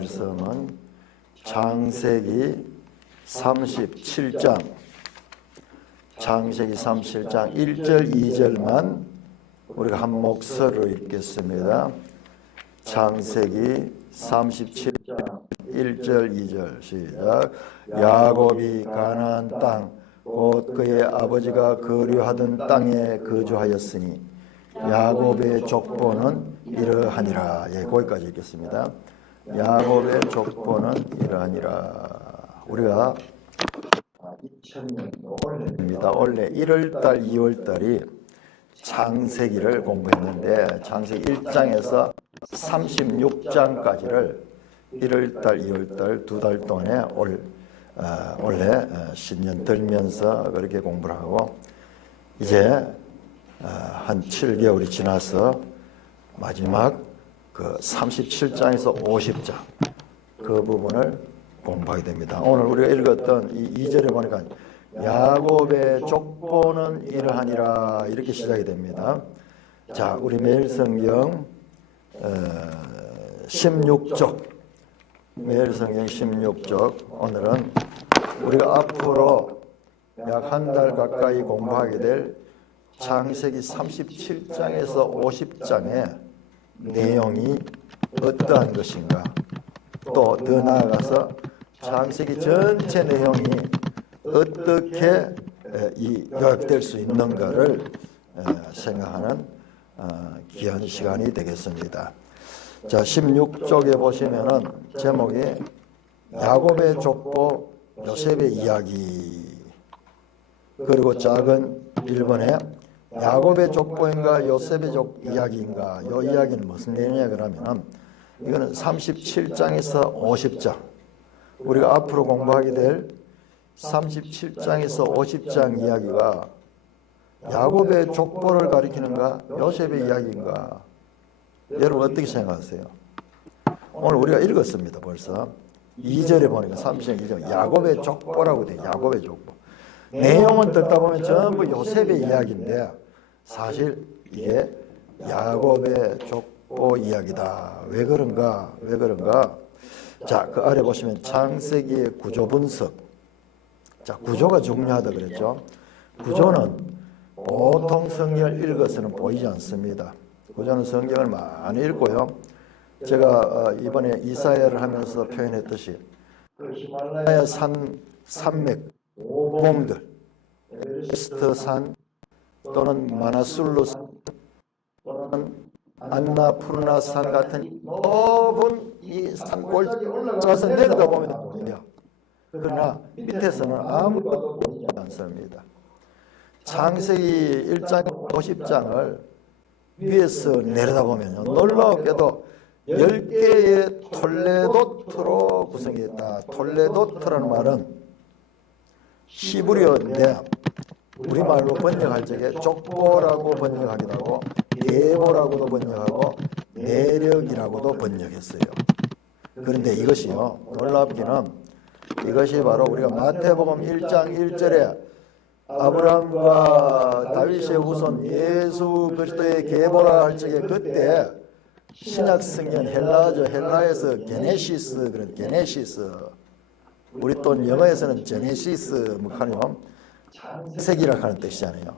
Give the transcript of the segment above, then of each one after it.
말씀은 창세기 37장 1절 2절만 우리가 한 목소리로 읽겠습니다. 창세기 37장 1절 2절 시작. 야곱이 가나안 땅 곧 그의 아버지가 거류하던 땅에 거주하였으니 야곱의 족보는 이러하니라. 예, 거기까지 읽겠습니다. 야곱의 족보는 이러하니라. 우리가 2000년 원래 1월달 2월달이 창세기를 공부했는데 창세기 1장에서 36장까지를 1월달 2월달 두 달 동안에 원래 신년 들면서 그렇게 공부를 하고 이제 한 7개월이 지나서 마지막 그 37장에서 50장 그 부분을 공부하게 됩니다. 오늘 우리가 읽었던 이 2절에 보니까 야곱의 족보는 이러하니라 이렇게 시작이 됩니다. 자, 우리 매일 성경 16쪽 매일 성경 16쪽 오늘은 우리가 앞으로 약 한 달 가까이 공부하게 될 창세기 37장에서 50장의 내용이 어떠한 것인가, 또 더 나아가서 창세기 전체 내용이 어떻게 요약될 수 있는가를 생각하는 귀한 시간이 되겠습니다. 자, 16쪽에 보시면은 제목이 야곱의 족보 요셉의 이야기, 그리고 작은 1번에 야곱의 족보인가 요셉의 이야기인가, 이 이야기는 무슨 내용이냐 그러면 이거는 37장에서 50장 우리가 앞으로 공부하게 될 37장에서 50장 이야기가 야곱의 족보를 가리키는가 요셉의 이야기인가, 여러분 어떻게 생각하세요? 오늘 우리가 읽었습니다. 벌써 2절에 보니까 30장 2절 야곱의 족보라고 돼요. 야곱의 족보. 내용은 듣다 보면 전부 요셉의 이야기인데 사실 이게 야곱의 족보 이야기다. 왜 그런가? 자, 그 아래 보시면 창세기의 구조 분석. 자, 구조가 중요하다 그랬죠. 구조는 보통 성경을 읽어서는 보이지 않습니다. 구조는 성경을 많이 읽고요. 제가 이번에 이사야를 하면서 표현했듯이 히말라야 산맥 봉들, 에베레스트 산 또는 마나술루 산 또는 안나푸르나 산 같은 높은 이 산골짜기에 올라가서 내려가 보면 보여요. 그러나 밑에서는 아무것도 보이지 않습니다. 창세기 1장 50장을 위에서 내려다보면 놀랍게도 10개의 톨레도트로 구성했다. 톨레도트라는 말은 히브리어인데 우리말로 번역할 적에 족보라고 번역하기도 하고 계보라고도 번역하고 내력이라고도 번역했어요. 그런데 이것이요, 놀랍기는 이것이 바로 우리가 마태복음 1장 1절에 아브라함과 다윗의 후손 예수 그리스도의 계보라 할 적에 그때 신약 성경 헬라어죠. 헬라에서 게네시스, 그런 게네시스. 우리 또 영어에서는 제네시스 뭐 하면 창세기라고 하는 뜻이잖아요.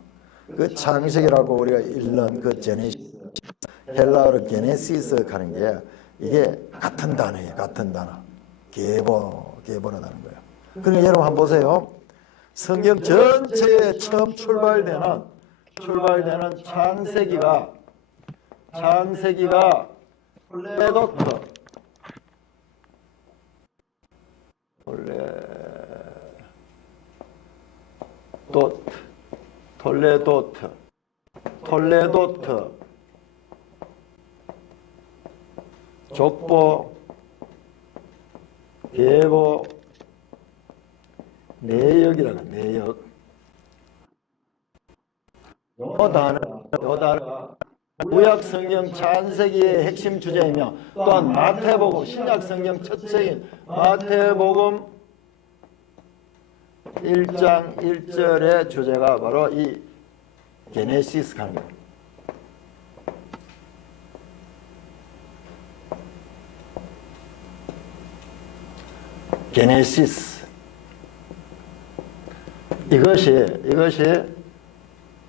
그 창세기라고 우리가 읽는 그 제네시스, 헬라어로 게네시스 하는 게 이게 같은 단어예요. 같은 단어. 계보라는 거예요. 그러니까 여러분 한번 보세요. 성경 전체에 처음 출발되는 창세기가 톨레도트 족보 계보 내역이라는 내역. 요 단어 구약 성경 창세기의 핵심 주제이며 또한 마태복음 신약 성경 첫 책인 마태복음 1장 1절의 주제가 바로 이 게네시스 하는 거예요. 게네시스. 이것이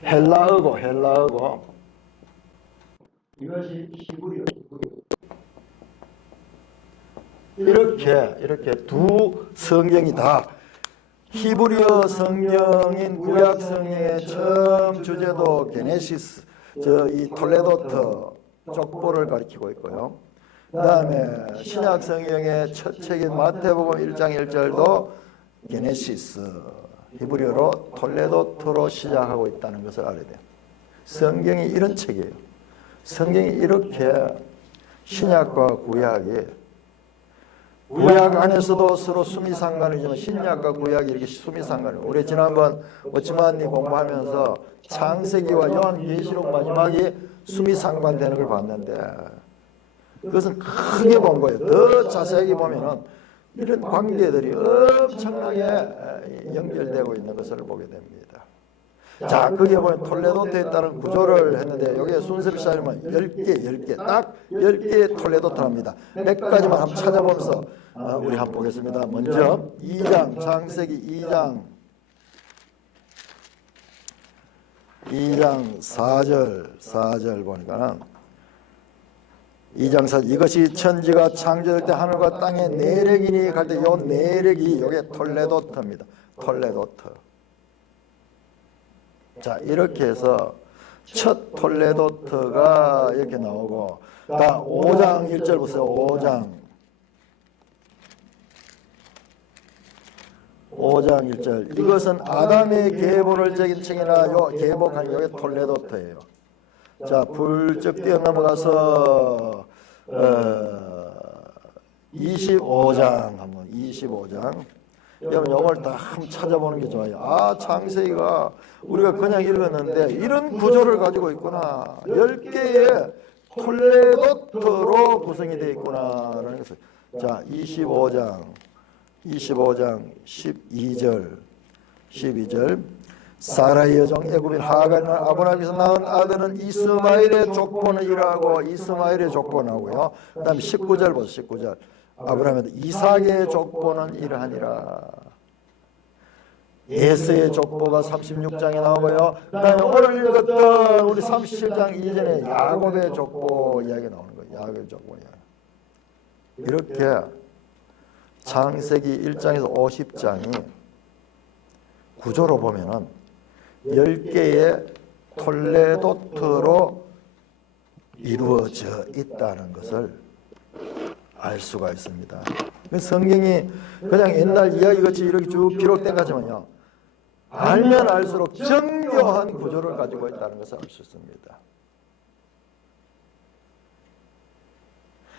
헬라어고 이것이 히브리어. 이렇게 두 성경이 다 히브리어 성경인 구약 성경의 처음 주제도 게네시스, 이 톨레도트 족보를 가리키고 있고요. 그 다음에 신약 성경의 첫 책인 마태복음 1장 1절도 게네시스, 히브리어로 톨레도트로 시작하고 있다는 것을 알아야 돼요. 성경이 이런 책이에요. 성경이 이렇게 신약과 구약이 구약 안에서도 서로 수미상관이지만 신약과 구약이 이렇게 수미상관이에요. 우리 지난번 워치만이 공부하면서 창세기와 요한계시록 마지막이 수미상관되는 걸 봤는데 그것은 크게 본 거예요. 더 자세하게 보면은 이런 관계들이 엄청나게 연결되고 있는 것을 보게 됩니다. 자, 거기에 보면 톨레도트에 따른 구조를 했는데 여기에 순서를 쌓으면 10개 딱 10개의 톨레도트를 합니다. 몇 가지만 한번 찾아보면서 우리 한번 보겠습니다. 먼저 2장, 창세기 2장 4절 보니까 2장 4절 이것이 천지가 창조될 때 하늘과 땅의 내력이니 갈 때 요 내력이 요게 톨레도트입니다. 톨레도트. 자, 이렇게 해서 첫 톨레도트가 이렇게 나오고, 다 5장 1절 보세요. 5장 1절. 이것은 아담의 계보를 적인 층이나 요 계보한 요게 톨레도트예요. 자, 불쩍 뛰어넘어가서 25장 한번 25장. 여러분 이걸 다 한번 찾아보는 게 좋아요. 아, 창세기가 우리가 그냥 읽었는데 이런 구조를 가지고 있구나. 10개의 톨레도트로 구성이 되어 있구나라는 것을. 자, 25장 12절 사라의 여종 애굽인 하갈은 아브라함에서 낳은 아들은 이스마엘의 족보는 이러하고 이스마엘의 족보는 하고요. 그 다음에 19절 보세요. 19절 아브라함의 이삭의 족보는 이러하니라. 에서의 족보가 36장에 나오고요. 그 다음에 오늘 읽었던 우리 37장 이전에 야곱의 족보 이야기 나오는 거예요. 야곱의 족보 이야기. 이렇게 창세기 1장에서 50장이 구조로 보면은 10개의 톨레도트로 이루어져 있다는 것을 알 수가 있습니다. 성경이 그냥 옛날 이야기같이 이렇게 쭉 기록된 거지만요, 알면 알수록 정교한 구조를 가지고 있다는 것을 알 수 있습니다.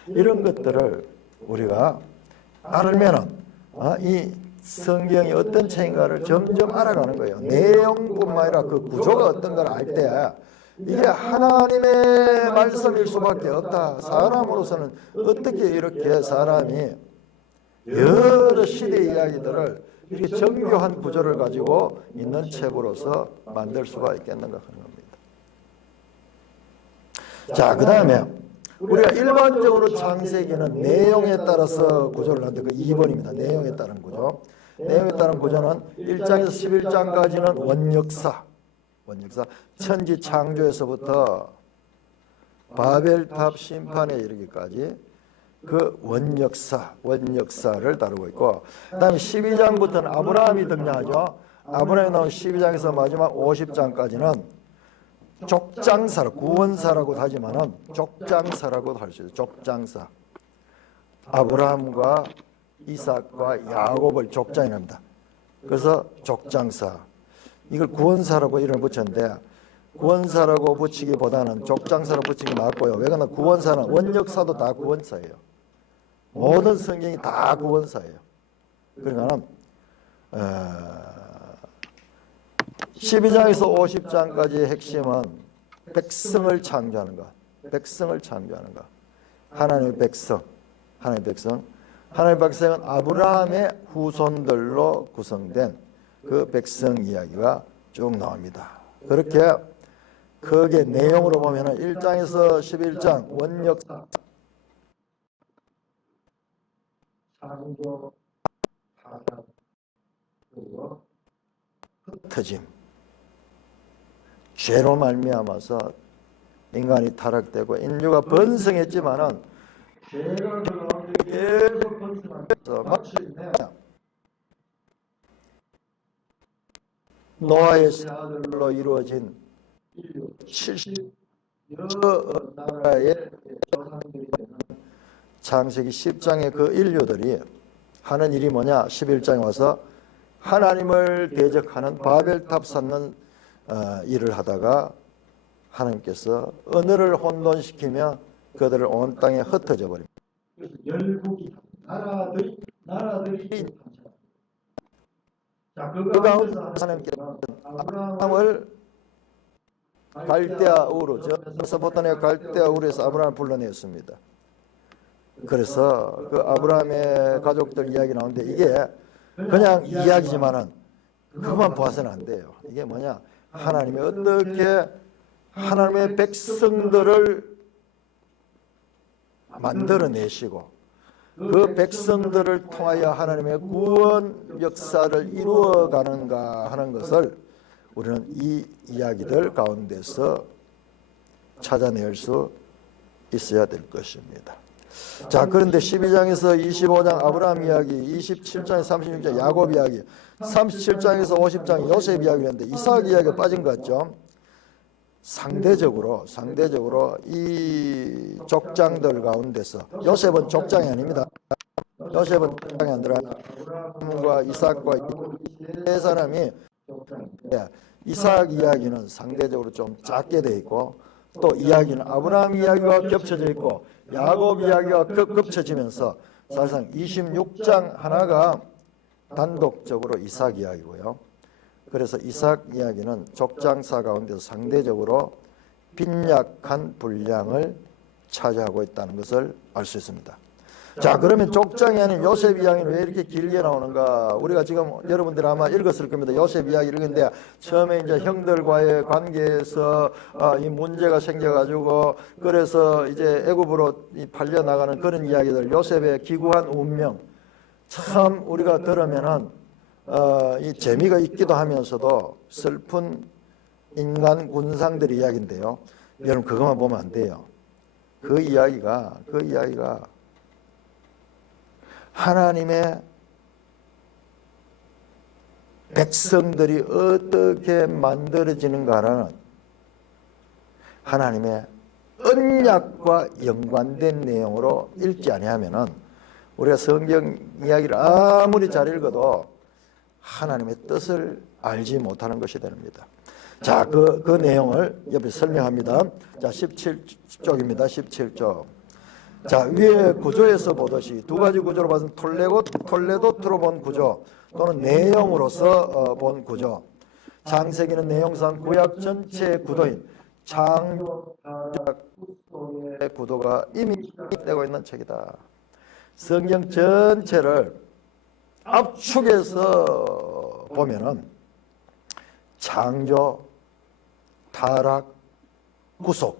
이런 것들을 우리가 알면은 이 성경이 어떤 책인가를 점점 알아가는 거예요. 내용뿐만 아니라 그 구조가 어떤 걸 알 때 이게 하나님의 말씀일 수밖에 없다. 사람으로서는 어떻게 이렇게 사람이 여러 시대 이야기들을 이렇게 정교한 구조를 가지고 있는 책으로서 만들 수가 있겠는가 하는 겁니다. 자, 그 다음에 우리가 일반적으로 창세기는 내용에 따라서 구조를 하는데 그 2번입니다. 내용에 따른 구조. 내용에 따른 구조는 1장에서 11장까지는 원역사, 천지 창조에서부터 바벨탑 심판에 이르기까지 그 원역사를 다루고 있고, 그 다음에 12장부터는 아브라함이 등장하죠. 아브라함이 나온 12장에서 마지막 50장까지는 족장사로, 구원사라고 하지만은 족장사라고도 할 수 있어요. 족장사. 아브라함과 이삭과 야곱을 족장이랍니다. 그래서 족장사. 이걸 구원사라고 이름을 붙였는데 구원사라고 붙이기보다는 족장사로 붙이기 낫고요. 왜 그러나 구원사는 원역사도 다 구원사예요. 모든 성경이 다 구원사예요. 그러니까 12장에서 50장까지의 핵심은 백성을 창조하는 것. 하나님의 백성. 하나님의 백성은 아브라함의 후손들로 구성된 그 백성 이야기가 쭉 나옵니다. 그렇게 거기에 내용으로 보면 1장에서 11장 원역사, 창조, 흩어짐, 죄로 말미암아서 인간이 타락되고 인류가 번성했지만은 죄가 그 가운데 계속 번성하면서 마치 노아의 세 아들로 이루어진 70 여러 나라의 조상들이 되는 창세기 10장의 그 인류들이 하는 일이 뭐냐? 11장에 와서 하나님을 대적하는 바벨탑 쌓는 일을 하다가 하나님께서 언어를 혼돈시키며 그들을 온 땅에 흩어져 버립니다. 그래서 열국이 나라들이 자, 그 가운데서 하나님께서 아브라함을 갈대아 우르, 메소포타미아 갈대아 우르에서 아브라함을 불러냈습니다. 그래서 그 아브라함의 가족들 이야기 나오는데 이게 그냥 이야기지만은 그만 봐서는 안 돼요. 이게 뭐냐? 하나님이 어떻게 하나님의 백성들을 만들어내시고 그 백성들을 통하여 하나님의 구원 역사를 이루어가는가 하는 것을 우리는 이 이야기들 가운데서 찾아낼 수 있어야 될 것입니다. 자, 그런데 12장에서 25장 아브라함 이야기, 27장에서 36장 야곱 이야기, 37장에서 50장 요셉 이야기인데 이삭 이야기가 빠진 것 같죠? 상대적으로 이 족장들 가운데서 요셉은 족장이 아닙니다. 요셉은 족장이 아니라 아브라함과 이삭과 세 사람이 이삭 이야기는 상대적으로 좀 작게 돼 있고 또 이야기는 아브라함 이야기가 겹쳐져 있고 야곱 이야기가 겹쳐지면서 사실상 26장 하나가 단독적으로 이삭 이야기고요. 그래서 이삭 이야기는 족장사 가운데서 상대적으로 빈약한 분량을 차지하고 있다는 것을 알 수 있습니다. 자, 그러면 족장이 아닌 요셉 이야기는 왜 이렇게 길게 나오는가? 우리가 지금 여러분들 아마 읽었을 겁니다. 요셉 이야기 읽은데 처음에 이제 형들과의 관계에서 이 문제가 생겨가지고 그래서 이제 애굽으로 팔려 나가는 그런 이야기들, 요셉의 기구한 운명, 참 우리가 들으면은 이 재미가 있기도 하면서도 슬픈 인간 군상들 이야기인데요. 여러분 그것만 보면 안 돼요. 그 이야기가 하나님의 백성들이 어떻게 만들어지는가라는 하나님의 언약과 연관된 내용으로 읽지 아니하면은 우리가 성경 이야기를 아무리 잘 읽어도 하나님의 뜻을 알지 못하는 것이 됩니다. 자, 그 내용을 옆에 설명합니다. 자, 17쪽입니다. 17쪽. 자, 위에 구조에서 보듯이 두 가지 구조로 봐서 톨레도트로 본 구조 또는 내용으로서 본 구조. 창세기는 내용상 구약 전체의 구도인 창조의 구도가 이미 되고 있는 책이다. 성경 전체를 압축해서 보면은 창조, 타락, 구속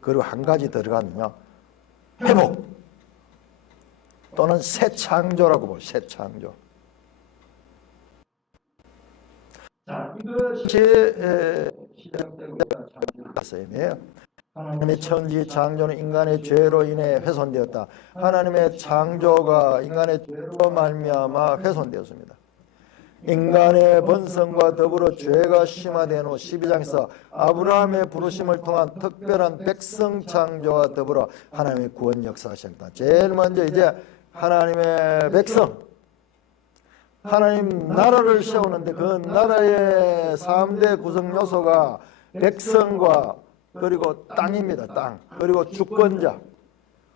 그리고 한 가지 들어가면요 회복 또는 새 창조라고 보. 새 창조. 자, 이것이 시작되고 하나님의 천지 창조는 인간의 죄로 인해 훼손되었다. 하나님의 창조가 인간의 죄로 말미암아 훼손되었습니다. 인간의 번성과 더불어 죄가 심화된 후 12장에서 아브라함의 부르심을 통한 특별한 백성 창조와 더불어 하나님의 구원 역사가 시작된다. 제일 먼저 이제 하나님의 백성, 하나님 나라를 세우는데 그 나라의 3대 구성 요소가 백성과 그리고 땅입니다. 땅. 그리고 주권자.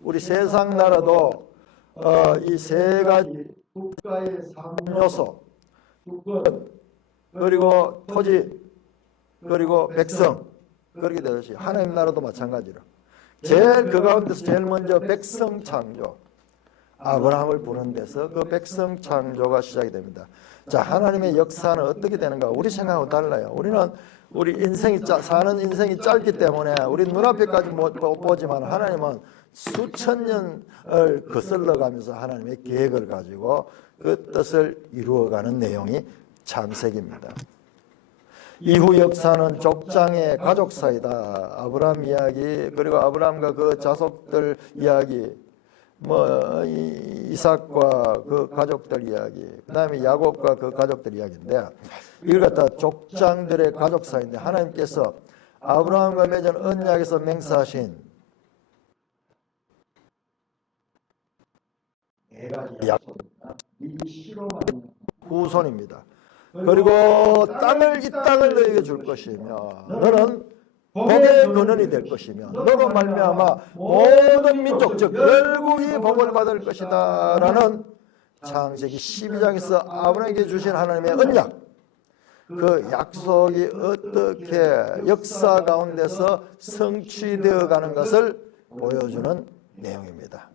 우리 세상 나라도 이 세 가지 국가의 3요소 주권, 그리고 토지, 그리고 백성, 그렇게 되듯이 하나님 나라도 마찬가지로 제일 그 가운데서 제일 먼저 백성 창조, 아브라함을 부른 데서 그 백성 창조가 시작이 됩니다. 자, 하나님의 역사는 어떻게 되는가? 우리 생각하고 달라요. 우리 사는 인생이 짧기 때문에 우리 눈앞에까지 못 보지만 하나님은 수천 년을 거슬러 가면서 하나님의 계획을 가지고 그 뜻을 이루어가는 내용이 창세기입니다. 이후 역사는 족장의 가족사이다. 아브라함 이야기, 그리고 아브라함과 그 자손들 이야기, 이삭과 그 가족들 이야기, 그 다음에 야곱과 그 가족들 이야기인데, 이걸 갖다 족장들의 가족사인데, 하나님께서 아브라함과 맺은 언약에서 맹세하신 후손입니다. 그리고 이 땅을 너에게 줄 것이며 너는 복의 근원이 될 것이며 너로 말미암아 모든 민족 즉 열국이 복을 받을 것이다 라는 창세기 12장에서 아브라함에게 주신 하나님의 언약, 그 약속이 어떻게 역사 가운데서 성취되어 가는 것을 보여주는 내용입니다.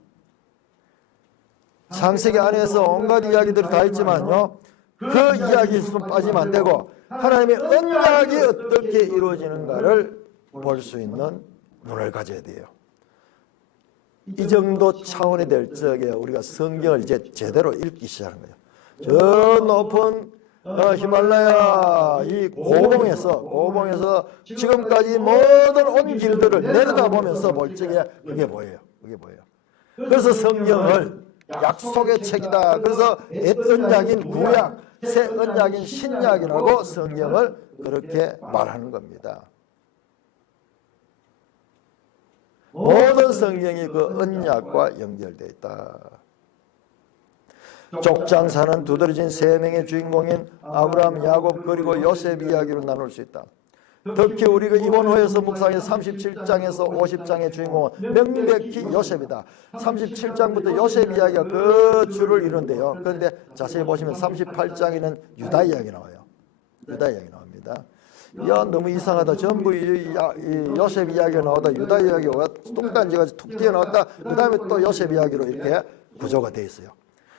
창세기 안에서 온갖 이야기들이 다 있지만요, 그 이야기에서 빠지면 안 되고 하나님의 언약이 어떻게 이루어지는가를 볼 수 있는 눈을 가져야 돼요. 이 정도 차원이 될 적에 우리가 성경을 이제 제대로 읽기 시작하는 거예요. 저 높은 히말라야 이 고봉에서 지금까지 모든 온 길들을 내려다보면서 볼 적에 그게 보여요. 그래서 성경을 약속의 책이다. 그래서 옛 언약인 구약, 새 언약인 신약이라고 성경을 그렇게 말하는 겁니다. 모든 성경이 그 언약과 연결되어 있다. 족장사는 두드러진 세 명의 주인공인 아브라함, 야곱 그리고 요셉 이야기로 나눌 수 있다. 특히 우리가 이번 호에서 묵상의 37장에서 50장의 주인공은 명백히 요셉이다. 37장부터 요셉 이야기가 그 줄을 이루는데요. 그런데 자세히 보시면 38장에는 유다 이야기 나와요. 유다 이야기 나옵니다. 야, 너무 이상하다. 전부 이 요셉 이야기가 나오다 유다 이야기가 뚱딴지가 툭 튀어나왔다. 그 다음에 또 요셉 이야기로 이렇게 구조가 되어 있어요.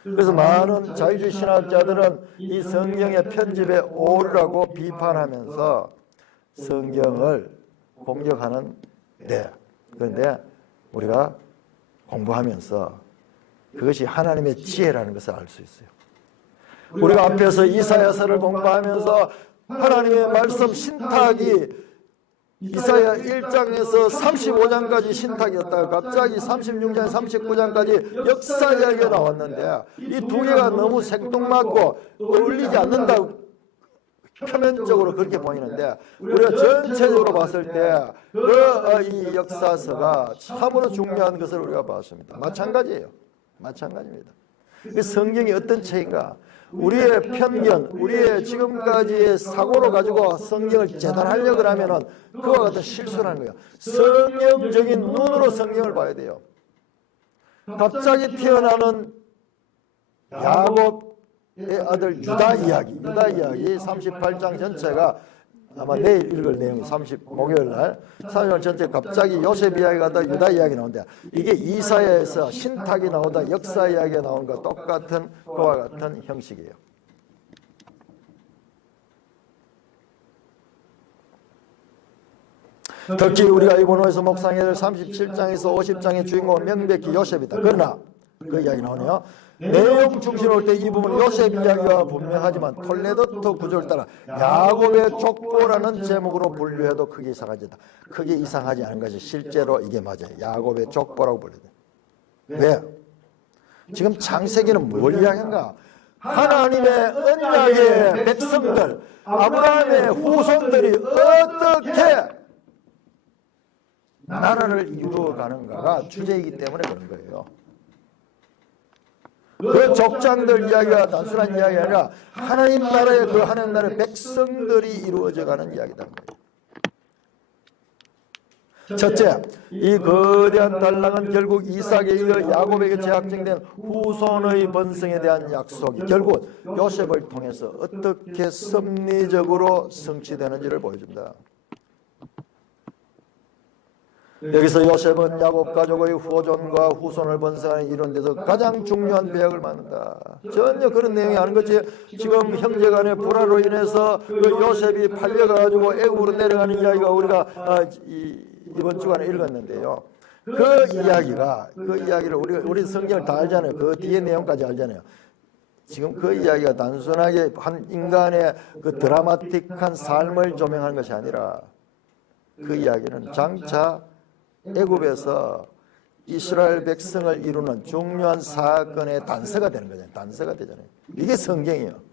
그래서 많은 자유주의 신학자들은 이 성경의 편집에 오류라고 비판하면서 성경을 공격하는 그런데 우리가 공부하면서 그것이 하나님의 지혜라는 것을 알 수 있어요. 우리가 앞에서 이사야서를 공부하면서 하나님의 말씀 신탁이 이사야 1장에서 35장까지 신탁이었다가 갑자기 36장, 39장까지 역사 이야기가 나왔는데 이 두 개가 너무 생뚱맞고 어울리지 않는다고 표면적으로 그렇게 보이는데 우리가 전체적으로 봤을 때 이 역사서가 참으로 중요한 것을 우리가 봤습니다. 마찬가지예요. 마찬가지입니다. 성경이 어떤 책인가? 우리의 편견, 우리의 지금까지의 사고로 가지고 성경을 재단하려고 하면은 그와 같은 실수를 하는 거예요. 성경적인 눈으로 성경을 봐야 돼요. 갑자기 태어나는 야곱의 아들 유다 이야기 38장 전체가 아마 내일 읽을 내용이 목요일 날 30일 전체 갑자기 요셉 이야기가 다 유다 이야기 나오는데 이게 이사야에서 신탁이 나오다 역사 이야기가 나온 것 똑같은 그와 같은 형식이에요. 특히 우리가 이번 호에서 묵상해야 될 37장에서 50장의 주인공은 명백히 요셉이다. 그러나 그 이야기 나오네요. 내용 중심으로 올 때 이 부분 요셉 이야기가 분명하지만 톨레도토 구조를 따라 야곱의 족보라는 제목으로 분류해도 크게 이상하지 않다. 크게 이상하지 않은 것이 실제로 이게 맞아요. 야곱의 족보라고 불러요. 왜? 지금 창세기는 뭘 이야기한가? 하나님의 언약의 백성들, 아브라함의 후손들이 어떻게 나라를 이루어가는가가 주제이기 때문에 그런 거예요. 그 족장들 이야기가 단순한 이야기가 아니라 하나님 나라의 그 하나님 나라의 백성들이 이루어져가는 이야기라는 거예요. 첫째, 이 거대한 달랑은 결국 이삭에 이어 야곱에게 재확정된 후손의 번성에 대한 약속이 결국 요셉을 통해서 어떻게 섭리적으로 성취되는지를 보여줍니다. 여기서 요셉은 야곱 가족의 후존과 후손을 번성하는 이런 데서 가장 중요한 배역을 맡는다. 전혀 그런 내용이 아닌 거지. 지금 형제간의 불화로 인해서 그 요셉이 팔려가지고 애굽으로 내려가는 이야기가 우리가 이번 주간에 읽었는데요. 그 이야기를 우리 성경을 다 알잖아요. 그 뒤에 내용까지 알잖아요. 지금 그 이야기가 단순하게 한 인간의 그 드라마틱한 삶을 조명하는 것이 아니라 그 이야기는 장차 애굽에서 이스라엘 백성을 이루는 중요한 사건의 단서가 되는 거잖아요. 단서가 되잖아요. 이게 성경이에요.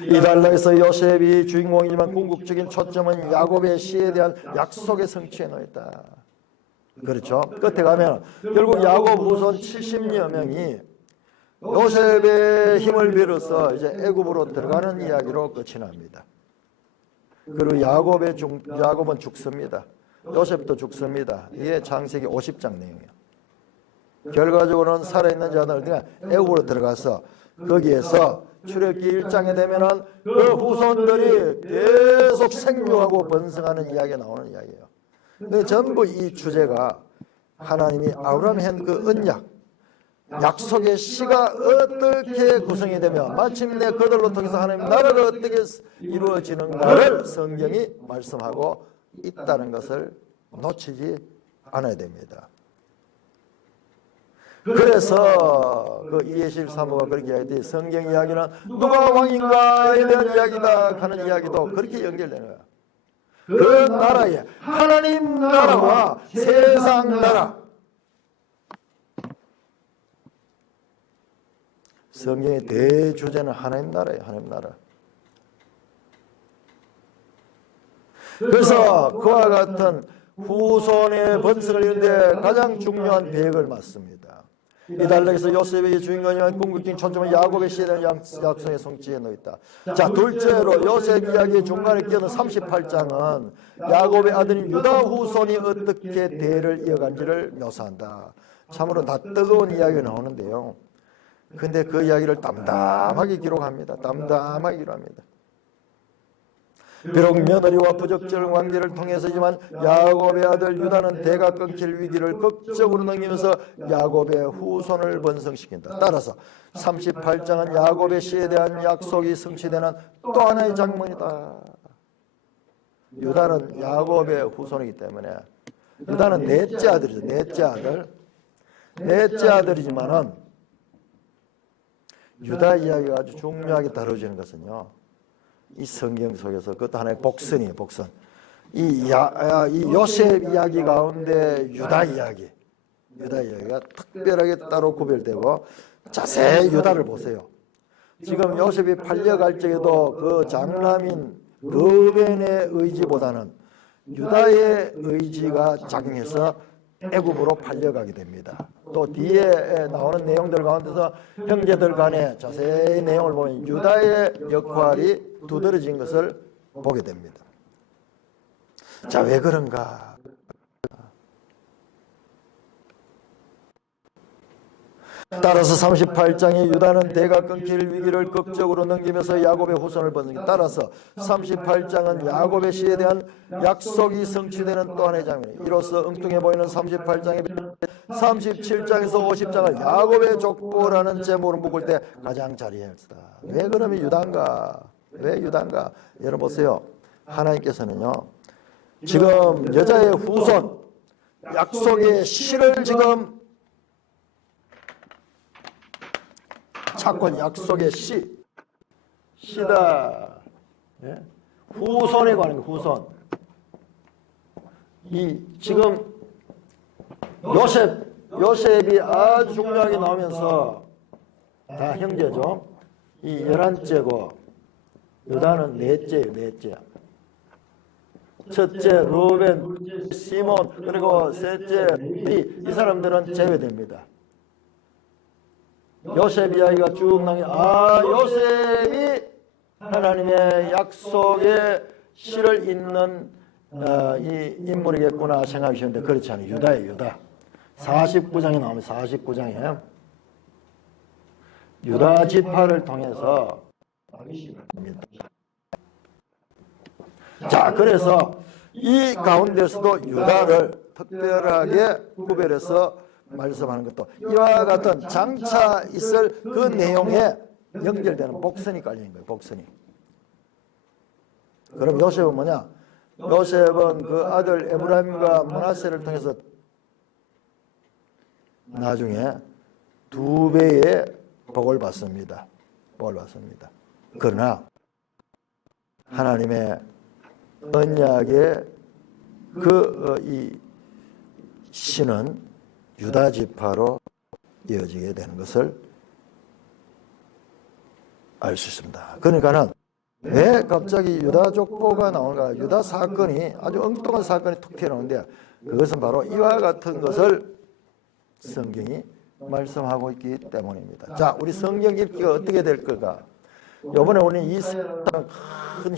이 단락에서 요셉이 주인공이지만 궁극적인 초점은 야곱의 씨에 대한 약속의 성취에 놓였다. 그렇죠. 끝에 가면 결국 야곱 후손 70여 명이 요셉의 힘을 빌어서 이제 애굽으로 들어가는 이야기로 끝이 납니다. 그리고 야곱은 죽습니다. 요셉도 죽습니다. 이게 창세기 50장 내용이에요. 결과적으로는 살아있는 자들 애굽으로 들어가서 거기에서 출애굽기 1장에 되면은 그 후손들이 계속 생육하고 번성하는 이야기가 나오는 이야기예요. 근데 전부 이 주제가 하나님이 아브라함에 한 그 언약, 약속의 씨가 어떻게 구성이 되며 마침내 그들로 통해서 하나님 나라가 어떻게 이루어지는가를 성경이 말씀하고 있다는 것을 놓치지 않아야 됩니다. 그래서 그 이해실 사모가 그렇게 이야기했더니 성경 이야기는 누가 왕인가에 대한 이야기다 하는 이야기도 그렇게 연결되는 거야. 그 나라에 하나님 나라와 세상 나라, 성경의 대주제는 하나님 나라예요. 하나님 나라. 그래서 그와 같은 후손의 번성을 이루는데 가장 중요한 배역을 맡습니다. 이 단락에서 요셉의 주인공이면 궁극적인 초점은 야곱의 씨에 대한 약속의 성취에 놓였다. 자, 둘째로 요셉 이야기의 중간에 끼어든 38장은 야곱의 아들인 유다 후손이 어떻게 대를 이어간지를 묘사한다. 참으로 낯뜨거운 이야기가 나오는데요. 근데 그 이야기를 담담하게 기록합니다. 담담하게 기록합니다. 비록 며느리와 부적절한 관계를 통해서지만 야곱의 아들 유다는 대가 끊길 위기를 극적으로 넘기면서 야곱의 후손을 번성시킨다. 따라서 38장은 야곱의 씨에 대한 약속이 성취되는 또 하나의 장면이다. 유다는 야곱의 후손이기 때문에 유다는 넷째 아들이죠. 넷째 아들이지만은 유다 이야기가 아주 중요하게 다뤄지는 것은요, 이 성경 속에서 그것도 하나의 복선이에요. 복선. 이 요셉 이야기 가운데 유다 이야기가 특별하게 따로 구별되고 자세히 유다를 보세요. 지금 요셉이 팔려갈 적에도 그 장남인 르벤의 의지보다는 유다의 의지가 작용해서 애굽으로 팔려가게 됩니다. 또 뒤에 나오는 내용들 가운데서 형제들 간의 자세히 내용을 보면 유다의 역할이 두드러진 것을 보게 됩니다. 자, 왜 그런가? 따라서 38장에 유다는 대가 끊길 위기를 극적으로 넘기면서 야곱의 후손을 번성했다. 따라서 38장은 야곱의 씨에 대한 약속이 성취되는 또 하나의 장면이에요. 이로써 엉뚱해 보이는 38장에 37장에서 50장을 야곱의 족보라는 제목으로 묶을 때 가장 자리했다. 왜 그러면 유다인가? 왜 유다인가? 여러분 보세요. 하나님께서는요, 지금 여자의 후손, 약속의 씨를 지금 찾고 약속의 씨다. 예? 후손에 관한 거, 후손. 이 지금 요셉이 아주 중요하게 나오면서 다 형제죠. 이 11째고 유다는 넷째. 첫째 루벤, 둘째 시몬, 그리고 셋째 이 사람들은 제외됩니다. 요셉 이야기가 쭉 요셉이 하나님의 약속의 씨를 잇는 이 인물이겠구나 생각이 드는데 그렇지 않아요. 유다예요. 유다. 49장에 나오면 49장에 유다 지파를 통해서 자, 그래서 이 가운데서도 유다를 특별하게 구별해서 말씀하는 것도 이와 같은 장차 있을 그 내용에 연결되는 복선이 깔리는 거예요. 복선이. 그럼 요셉은 뭐냐? 요셉은 그 아들 에브라임과 므낫세를 통해서 나중에 2배의 복을 받습니다. 복을 받습니다. 그러나 하나님의 언약의 이 신은 유다 지파로 이어지게 되는 것을 알 수 있습니다. 그러니까는 왜 갑자기 유다 족보가 나오는가? 유다 사건이 아주 엉뚱한 사건이 툭 튀어나오는데 그것은 바로 이와 같은 것을 성경이 말씀하고 있기 때문입니다. 자, 우리 성경 읽기가 어떻게 될 건가? 이번에 우리 이스라엘은 큰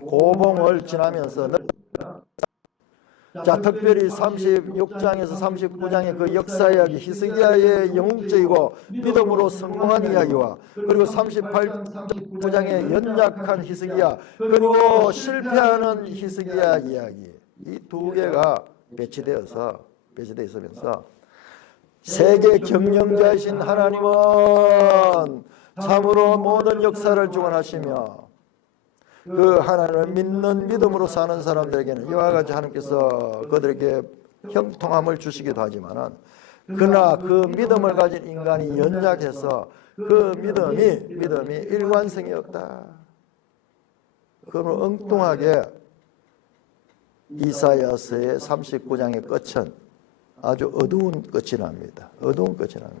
고봉을 지나면서 자, 특별히 36장에서 39장의 그 역사 이야기, 히스기야의 영웅적이고 믿음으로 성공한 이야기와 그리고 38장의 연약한 히스기야 그리고 실패하는 히스기야 이야기, 이 두 개가 배치되어 있으면서 세계 경영자이신 하나님은 참으로 모든 역사를 주관하시며 그 하나님을 믿는 믿음으로 사는 사람들에게는 이와 같이 하나님께서 그들에게 형통함을 주시기도 하지만은 그러나 그 믿음을 가진 인간이 연약해서 그 믿음이 일관성이 없다. 그러면 엉뚱하게 이사야서의 39장의 끝은 아주 어두운 끝이 납니다. 어두운 끝이 납니다.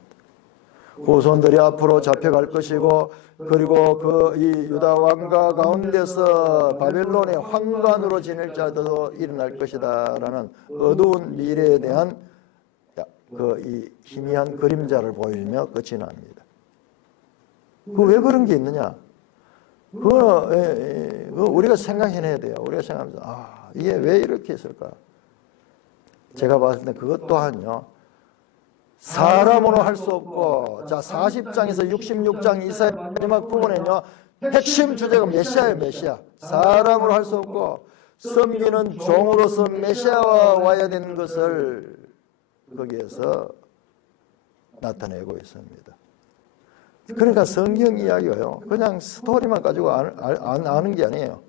후손들이 앞으로 잡혀갈 것이고 그리고 이 유다 왕가 가운데서 바벨론의 황관으로 지낼 자들도 일어날 것이다라는 어두운 미래에 대한 이 희미한 그림자를 보이며 끝이 납니다. 왜 그런 게 있느냐? 그거는 우리가 생각해내야 돼요. 우리가 생각하면서 이게 왜 이렇게 했을까? 제가 봤을 때 그것 또한요. 사람으로 할 수 없고, 자, 40장에서 66장 이사야 마지막 부분에는요, 핵심 주제가 메시아예요, 메시아. 사람으로 할 수 없고, 섬기는 종으로서 메시아와 와야 되는 것을 거기에서 나타내고 있습니다. 그러니까 성경 이야기가요, 그냥 스토리만 가지고 아는 게 아니에요.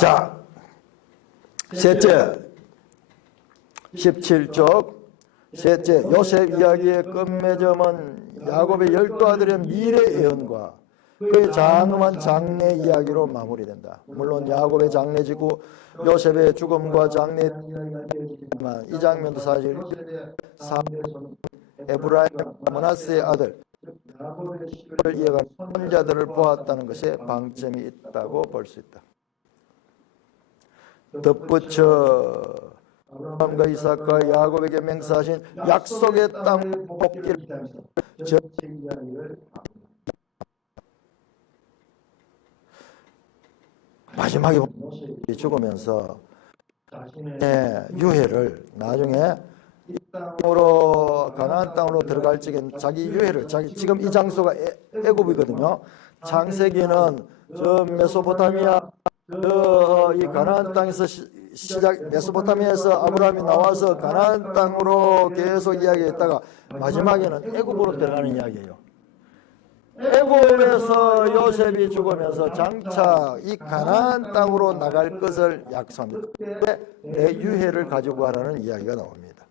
자, 셋째, 17쪽. 셋째, 요셉 이야기의 끝맺음은 야곱의 12아들의 미래 예언과 그의 장엄한 장래 이야기로 마무리된다. 물론 야곱의 장래 직후 요셉의 죽음과 장래 이야기지만 이 장면도 사실 에브라임 므낫세의 아들 야곱의 시를 이어간 선자들을 보았다는 것에 방점이 있다고 볼 수 있다. 덧붙여 아브라함과 이삭과 야곱에게 맹세하신 약속의 땅 복기를 마지막에 죽으면서 유해를 나중에 이 땅으로 가나안 땅으로 들어갈 적에 자기 유해를 지금 이 장소가 애굽이거든요. 창세기는 저 메소포타미아 이 가나안 땅에서 메소포타미아에서 아브라함이 나와서 가나안 땅으로 계속 이야기했다가 마지막에는 애굽으로 들어가는 이야기예요. 애굽에서 요셉이 죽으면서 장차 이 가나안 땅으로 나갈 것을 약속합니다. 그때 내 유해를 가지고 가라는 이야기가 나옵니다.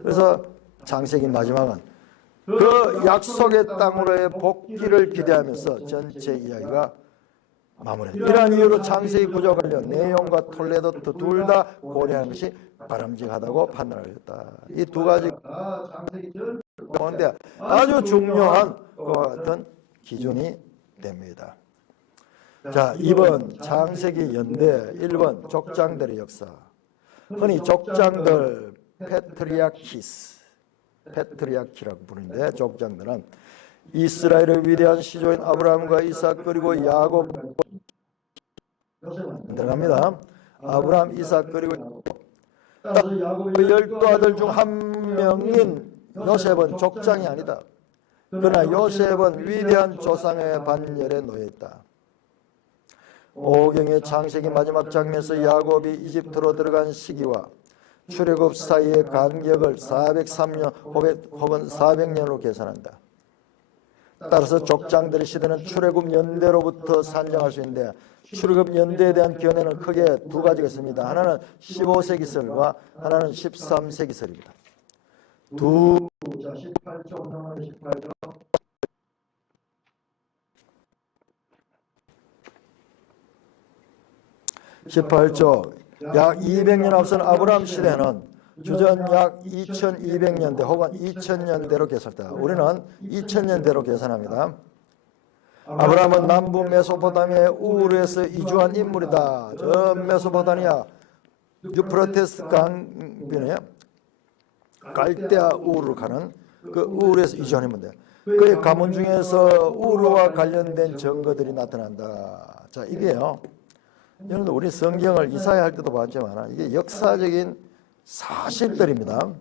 그래서 창세기 마지막은 그 약속의 땅으로의 복귀를 기대하면서 전체 이야기가 마무리됩니다. 이러한 이유로 창세기 구조 관련 내용과 톨레도 둘 다 고려하는 것이 바람직하다고 판단하였다. 이 두 가지가 창세기 가운데 아주 중요한 같은 기준이 됩니다. 자, 2번 창세기 연대, 1번 족장들의 역사. 흔히 족장들 페트리아키라고 부르는데 족장들은 이스라엘의 위대한 시조인 아브라함과 이삭 그리고 야곱 들어갑니다. 아브라함, 이삭 그리고 야곱의 12아들 중 한 명인 요셉은 족장이 아니다. 그러나 요셉은 위대한 조상의 반열에 놓여있다. 오경의 창세기 마지막 장면에서 야곱이 이집트로 들어간 시기와 출애굽 사이의 간격을 403년 혹은 400년으로 계산한다. 따라서 족장들의 시대는 출애굽 연대로부터 산정할 수 있는데 출애굽 연대에 대한 견해는 크게 두 가지가 있습니다. 하나는 15세기설과 하나는 13세기설입니다. 자, 18조, 18조. 18조. 약 200년 앞선 아브라함 시대는 주전 약 2200년대 혹은 2000년대로 계산다. 우리는 2000년대로 계산합니다. 아브라함은 남부 메소포타미아의 우르에서 이주한 인물이다. 저 메소포타미아 유프라테스 강변에 갈대아 우르로 가는 그 우르에서 이주한 인물인데 그의 가문 중에서 우르와 관련된 증거들이 나타난다. 자, 이게요. 여러분들 우리 성경을 이사야 할 때도 봤지만 이게 역사적인 사실들입니다.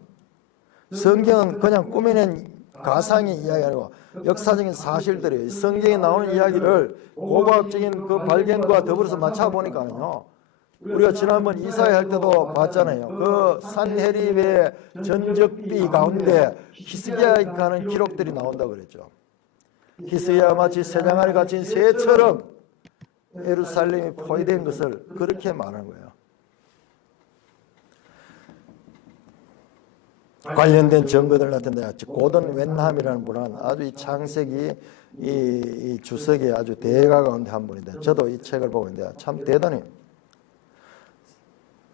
성경은 그냥 꾸며낸 가상의 이야기 아니고 역사적인 사실들이에요. 성경에 나오는 이야기를 고고학적인 그 발견과 더불어서 맞춰보니까는요. 우리가 지난번 이사야 할 때도 봤잖아요. 그 산헤립의 전적비 가운데 히스기야에 가는 기록들이 나온다고 그랬죠. 히스기야가 마치 새장알이 갇힌 새처럼 예루살렘이 포위된 것을 그렇게 말하는 거예요. 관련된 증거들 나타낸다. 고든 웬함이라는 분은 아주 이 창세기 이 주석의 아주 대가 가운데 한 분인데 저도 이 책을 보고 있는데 참 대단해요.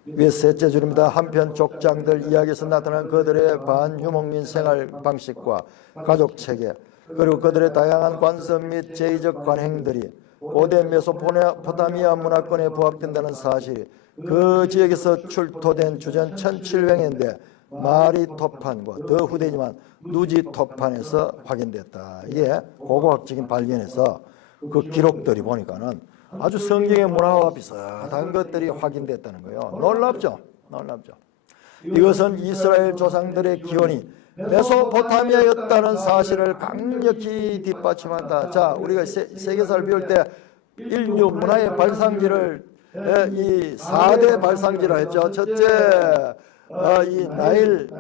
위에 셋째 줄입니다. 한편 족장들 이야기에서 나타난 그들의 반유목민 생활 방식과 가족 체계 그리고 그들의 다양한 관습 및 제의적 관행들이 고대 메소포타미아 문화권에 부합된다는 사실이 그 지역에서 출토된 주전 1700년대 마리 토판과 더 후대지만 누지 토판에서 확인됐다. 이게 고고학적인 발견에서 그 기록들이 보니까는 아주 성경의 문화와 비슷한 것들이 확인됐다는 거예요. 놀랍죠? 놀랍죠? 이것은 이스라엘 조상들의 기원이 메소포타미아였다는 사실을 강력히 뒷받침한다. 자, 우리가 세계사를 배울 때 인류 문화의 발상지를 이 4대 발상지라 했죠. 첫째, 이 나일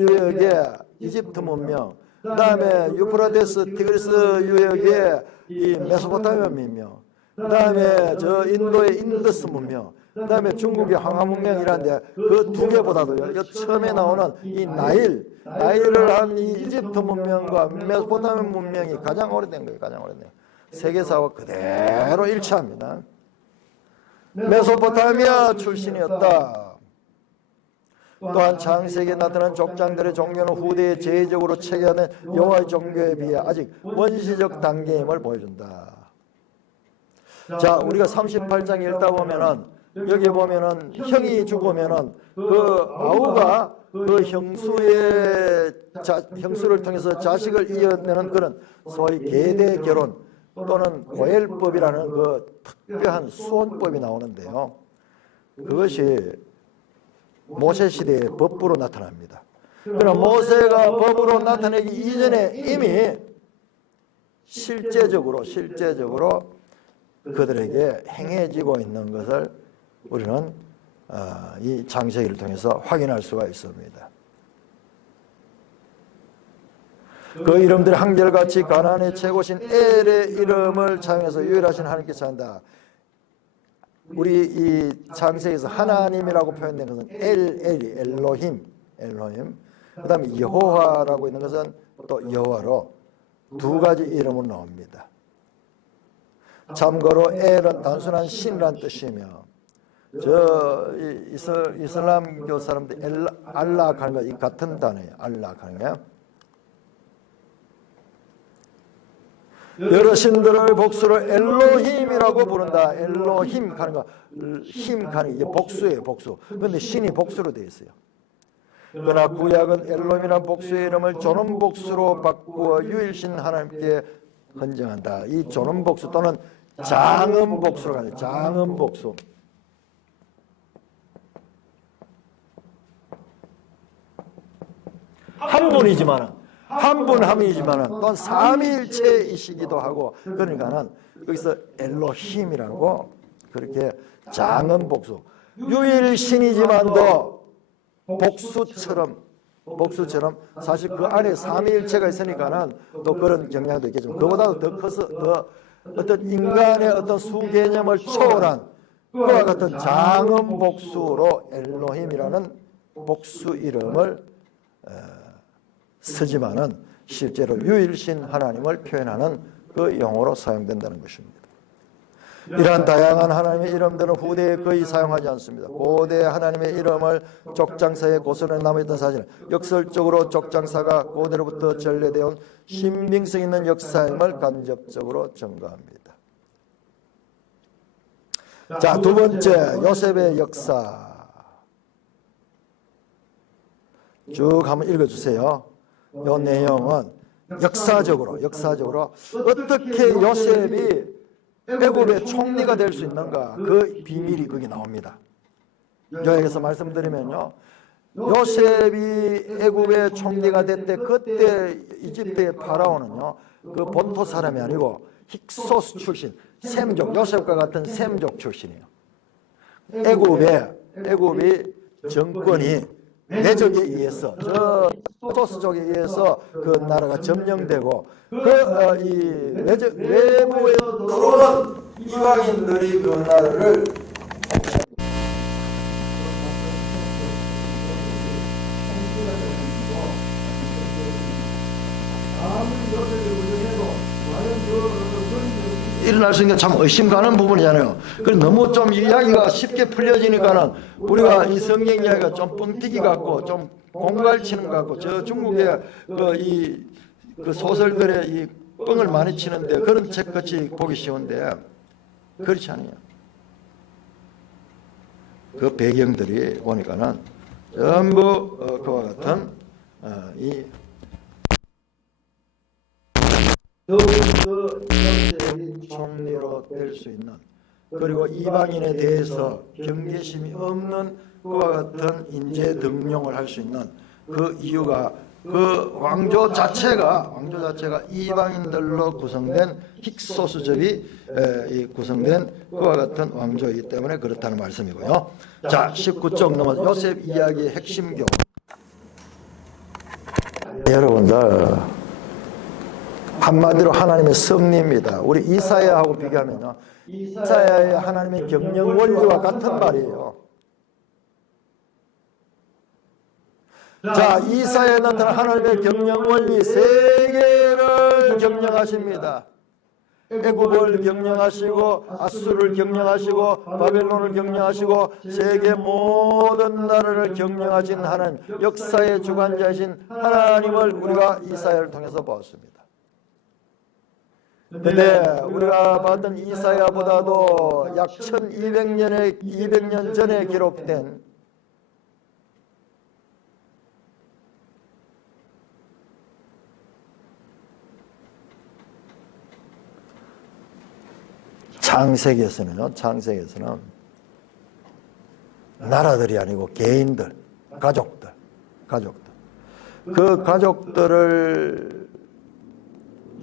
유역의 이집트 문명, 그 다음에 유프라테스 티그리스 유역의 이 메소포타미아 문명, 그 다음에 저 인도의 인더스 문명, 그 다음에 중국의 황하 문명이라는데 그 두 개보다도요, 처음에 나오는 이 나일을 한 이 이집트 문명과 메소포타미아 문명이 가장 오래된 거예요. 가장 오래된 거예요. 세계사와 그대로 일치합니다. 메소포타미아 출신이었다. 또한 창세기에 나타난 족장들의 종교는 후대에 제의적으로 체계화된 여호와의 종교에 비해 아직 원시적 단계임을 보여준다. 자, 우리가 38장 읽다 보면은 여기 보면은 형이 죽으면은 그 아우가 그 형수를 통해서 자식을 이어내는 그런 소위 계대 결혼 또는 고엘법이라는 그 특별한 수혼법이 나오는데요. 그것이 모세 시대의 법부로 나타납니다. 그러나 모세가 법으로 나타내기 이전에 이미 실제적으로 그들에게 행해지고 있는 것을 우리는 이 창세기를 통해서 확인할 수가 있습니다. 그 이름들이 한결같이 가나안의 최고신 엘의 이름을 차용해서 유일하신 하나님께서 한다. 우리 이 창세기에서 하나님이라고 표현된 것은 엘로힘. 그 다음에 여호와라고 있는 것은 또 여호와로 두 가지 이름으로 나옵니다. 참고로 엘은 단순한 신이란 뜻이며 저 이슬람교 사람들 알라 하는 거 같은 단어예요. 알라 하는 거예요. 여러 신들을 복수로 엘로힘이라고 부른다. 엘로힘 하는 거, 힘 하는 게 복수예요, 복수. 그런데 신이 복수로 되어 있어요. 그러나 구약은 엘로힘이라는 복수의 이름을 존엄 복수로 바꾸어 유일신 하나님께 헌정한다. 이 존엄 복수 또는 장엄 복수로 가는 장엄 복수. 한 분이지만은 또한 삼위일체이시기도 하고 그러니까는 여기서 엘로힘이라고 그렇게 장엄 복수 유일신이지만도 복수처럼 사실 그 안에 삼위일체가 있으니까는 또 그런 경향도 있겠지만 그보다도 더 커서 더 어떤 인간의 어떤 수개념을 초월한 그와 같은 장엄 복수로 엘로힘이라는 복수 이름을 쓰지만은 실제로 유일신 하나님을 표현하는 그 용어로 사용된다는 것입니다. 이러한 다양한 하나님의 이름들은 후대에 거의 사용하지 않습니다. 고대 하나님의 이름을 족장사에 고스란히 남아있던 사실은 역설적으로 족장사가 고대로부터 전래되어 온 신빙성 있는 역사임을 간접적으로 증거합니다. 자, 두 번째, 요셉의 역사. 쭉 한번 읽어주세요. 이 내용은 역사적으로 어떻게 요셉이 애굽의 총리가 될 수 있는가, 그 비밀이 거기 나옵니다. 여기서 말씀드리면요, 요셉이 애굽의 총리가 됐대. 그때 이집트의 파라오는요, 그 본토 사람이 아니고 힉소스 출신, 셈족, 요셉과 같은 셈족 출신이에요. 애굽이 정권이 내적에 의해서, 저 힉소스족에 의해서 그 나라가 점령되고, 이 외부에 들어온 이방인들이 그 나라를 일어날 수 있는 게 참 의심 가는 부분이잖아요. 그래서 너무 좀 이야기가 쉽게 풀려지니까는 우리가 이 성경 이야기가 좀 뻥튀기 같고 좀 공갈치는 것 같고, 저 중국의 그 소설들의 이 뻥을 많이 치는데 그런 책같이 보기 쉬운데 그렇지 않아요. 그 배경들이 보니까는 전부 그와 같은 이 요셉이 총리로 될 수 있는, 그리고 이방인에 대해서 경계심이 없는 그와 같은 인재 등용을 할 수 있는 그 이유가, 그 왕조 자체가 이방인들로 구성된 힉소스족이 구성된 그와 같은 왕조이기 때문에 그렇다는 말씀이고요. 자, 19쪽 넘어서 요셉 이야기의 핵심 교훈. 여러분들, 한마디로 하나님의 섭리입니다. 우리 이사야하고 비교하면요, 이사야의 하나님의 경영 원리와 같은 말이에요. 자, 이사야에 나타난 하나님의 경영 원리, 세계를 경영하십니다. 애굽을 경영하시고, 아수르를 경영하시고, 바벨론을 경영하시고, 세계 모든 나라를 경영하신 하나님, 역사의 주관자이신 하나님을 우리가 이사야를 통해서 보았습니다. 근데 우리가 봤던 이사야보다도 약 1200년 전에 기록된 창세기에서는 나라들이 아니고 개인들, 가족들, 그 가족들을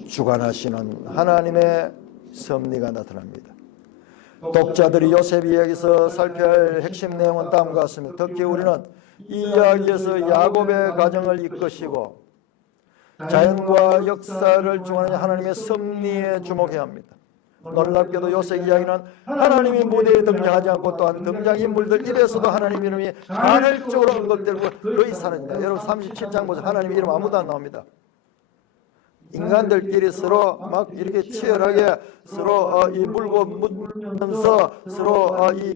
주관하시는 하나님의 섭리가 나타납니다. 독자들이 요셉 이야기에서 살펴야 할 핵심 내용은 다음과 같습니다. 특히 우리는 이 이야기에서 야곱의 가정을 이끄시고 자연과 역사를 주관하는 하나님의 섭리에 주목해야 합니다. 놀랍게도 요셉 이야기는 하나님이 무대에 등장하지 않고 또한 등장인물들 입에서도 하나님 이름이 간헐적으로 언급되고 거의 사라집니다. 여러분 37장 보세요. 하나님 이름 아무도 안 나옵니다. 인간들끼리 서로 막 이렇게 치열하게 서로 이 물고 묻면서 서로 이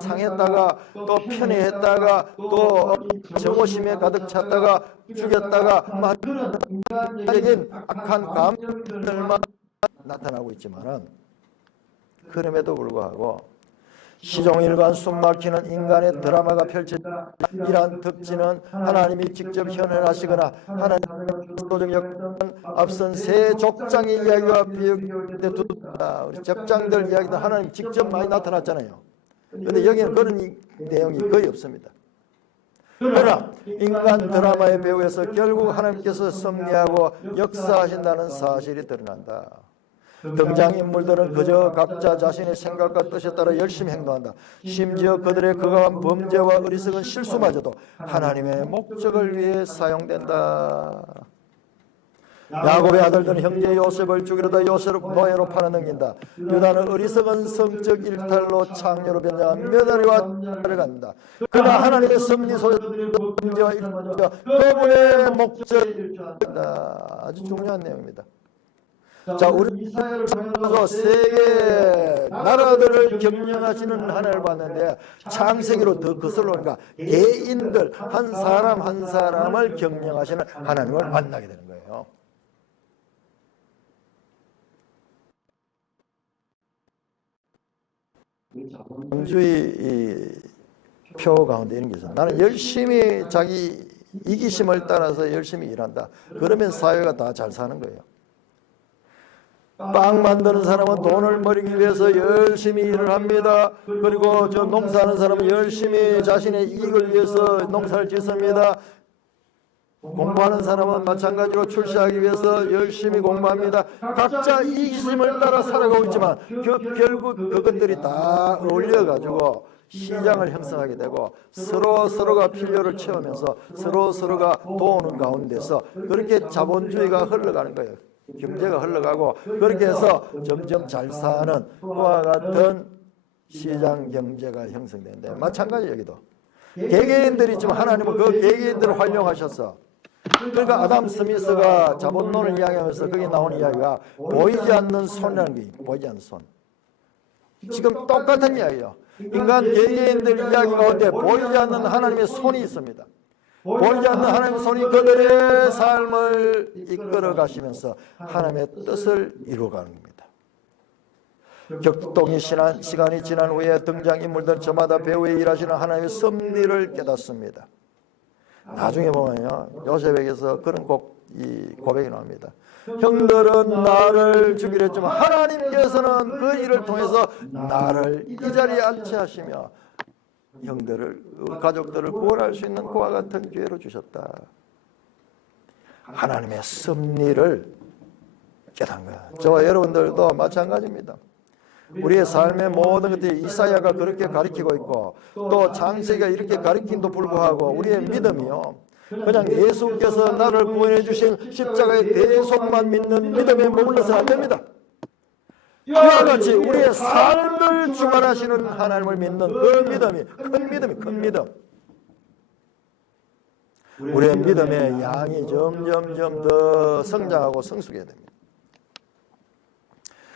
상했다가 또 편애했다가 또 정오심에 가득 찼다가 죽였다가 막 인간적인 악한 감정들만 나타나고 있지만은, 그럼에도 불구하고 시종일관 숨막히는 인간의 드라마가 펼쳐진 이러한 특징은 하나님이 직접 현현하시거나 하나님의 주도적 역사는 앞선 세 족장의 이야기와 비교돼 두다. 우리 족장들 이야기도 하나님 직접 많이 나타났잖아요. 그런데 여기는 그런 내용이 거의 없습니다. 그러나 인간 드라마의 배후에서 결국 하나님께서 섭리하고 역사하신다는 사실이 드러난다. 등장인물들은 그저 각자 자신의 생각과 뜻에 따라 열심히 행동한다. 심지어 그들의 극악한 범죄와 어리석은 실수마저도 하나님의 목적을 위해 사용된다. 야곱의 아들들은 형제 요셉을 죽이려다 요셉을 노예로 팔아넘긴다. 유다는 어리석은 성적 일탈로 창녀로 변장한 며느리와 딸을 갖는다. 그러나 하나님의 섭리 속에서 그분의 목적이다. 아주 중요한 내용입니다. 자, 우리 세계 나라들을 경영하시는 하나님을 봤는데 창세기로 더 거슬러 오니까 개인들 한 사람 한 사람을 경영하시는 하나님을 만나게 되는 거예요. 자본주의 표 가운데 이런 게 있어요. 나는 열심히 자기 이기심을 따라서 열심히 일한다. 그러면 사회가 다 잘 사는 거예요. 빵 만드는 사람은 돈을 벌기 위해서 열심히 일을 합니다. 그리고 저 농사하는 사람은 열심히 자신의 이익을 위해서 농사를 짓습니다. 공부하는 사람은 마찬가지로 출세하기 위해서 열심히 공부합니다. 각자 이기심을 따라 살아가고 있지만 결국 그것들이 다 어울려가지고 시장을 형성하게 되고 서로가 필요를 채우면서 서로가 도우는 가운데서 그렇게 자본주의가 흘러가는 거예요. 경제가 흘러가고 그렇게 해서 점점 잘 사는 그와 같은 시장 경제가 형성되는데 마찬가지 여기도 개개인들이 지금 하나님은 그 개개인들을 활용하셔서 그러니까 아담 스미스가 자본론을 이야기하면서 거기 나오는 이야기가 보이지 않는 손이라는 게 보이지 않는 손. 지금 똑같은 이야기예요. 인간 개개인들 이야기 가운데 보이지 않는 하나님의 손이 있습니다. 보이지 않는 하나님의 손이 그들의 삶을 이끌어 가시면서 하나님의 뜻을 이루어가는 겁니다. 격동이 시간이 지난 후에 등장인물들 저마다 배후에 일하시는 하나님의 섭리를 깨닫습니다. 나중에 보면요, 요셉에게서 그런 고백이 나옵니다. 형들은 나를 죽이려 했지만 하나님께서는 그 일을 통해서 나를 이 자리에 앉게 하시며 형들을, 가족들을 구원할 수 있는 그와 같은 기회로 주셨다. 하나님의 섭리를 깨닫는 거야. 저와 여러분들도 마찬가지입니다. 우리의 삶의 모든 것들이 이사야가 그렇게 가르치고 있고 또 창세기가 이렇게 가르침도 불구하고 우리의 믿음이요, 그냥 예수께서 나를 구원해 주신 십자가의 대속만 믿는 믿음에 머물러서는 안 됩니다. 이와 같이 우리의 삶을 주관하시는 하나님을 믿는 그 믿음이 큰 믿음. 우리의 믿음의 양이 점점 더 성장하고 성숙해야 됩니다.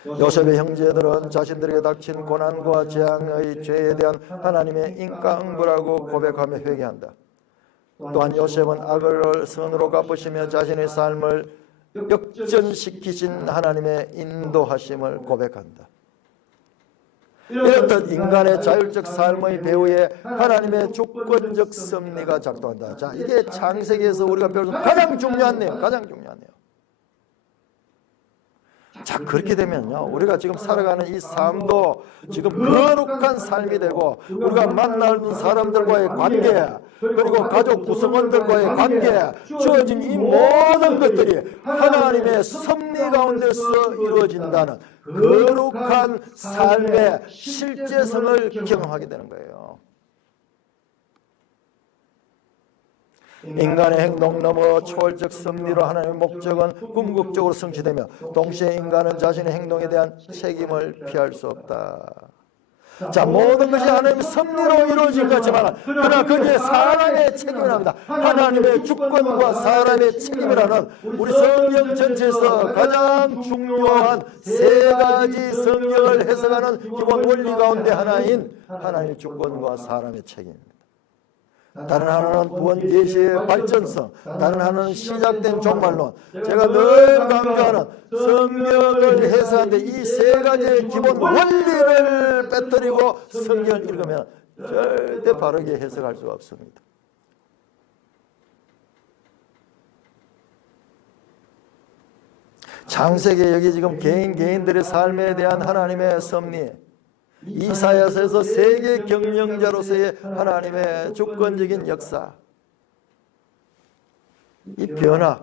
요셉의 형제들은 자신들에게 닥친 고난과 재앙의 죄에 대한 하나님의 인강부라고 고백하며 회개한다. 또한 요셉은 악을 선으로 갚으시며 자신의 삶을 역전시키신 하나님의 인도하심을 고백한다. 이렇듯 인간의 자율적 삶의 배후에 하나님의 주권적 섭리가 작동한다. 자, 이게 창세기에서 우리가 배울 가장 중요한 내용. 자, 그렇게 되면요, 우리가 지금 살아가는 이 삶도 지금 거룩한 삶이 되고 우리가 만나는 사람들과의 관계 그리고 가족 구성원들과의 관계 주어진 이 모든 것들이 하나님의 섭리 가운데서 이루어진다는 거룩한 삶의 실제성을 경험하게 되는 거예요. 인간의 행동 넘어 초월적 섭리로 하나님의 목적은 궁극적으로 성취되며 동시에 인간은 자신의 행동에 대한 책임을 피할 수 없다. 자, 모든 것이 하나님의 섭리로 이루어진 것이지만 그러나 거기에 사람의 책임이 납니다. 하나님의 주권과 사람의 책임이라는 우리 성경 전체에서 가장 중요한 세 가지 성경을 해석하는 기본 원리 가운데 하나인 하나님의 주권과 사람의 책임입니다. 다른 하나는 구원 계시의 발전성, 다른 하나는 시작된 종말론. 제가 늘 강조하는 성경을 해석하는데 이 세 가지의 기본 원리를 빼뜨리고 성경을 읽으면 절대 바르게 해석할 수가 없습니다. 창세기 여기 지금 개인들의 삶에 대한 하나님의 섭리, 이사야서에서 세계 경영자로서의 하나님의 주권적인 역사, 이 변화,